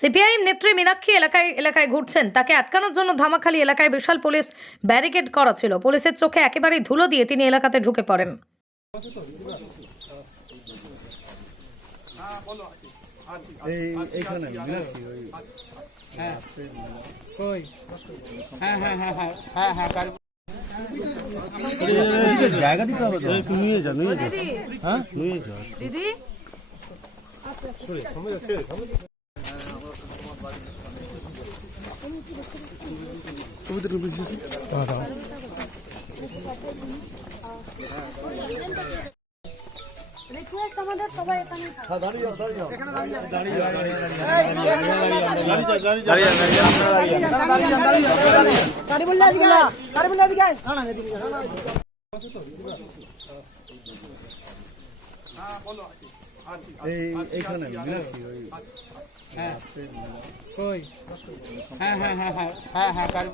CPIM নেত্রী মীনাক্ষী এলাকায় এলাকায় ঘুরছেন। তাকে আটকানোর জন্য ধামাখালি এলাকায় বিশাল পুলিশ ব্যারিকেড করা ছিল। পুলিশের চোখে একেবারেই ধুলো দিয়ে তিনি এলাকাতে ঢুকে পড়েন। হ্যাঁ। গাড়ি জায়গা দিতে হবে তো একটু নিয়ে যা নিয়ে যা হ্যাঁ নিয়ে যা রিকোয়েস্ট আমাদের সবাই এখানে গাড়ি বললে এদিকে আয়। গাড়ি বললে এদিকে আয়। এইখানে নাকি ওই হ্যাঁ কই হ্যাঁ হ্যাঁ হ্যাঁ হ্যাঁ হ্যাঁ হ্যাঁ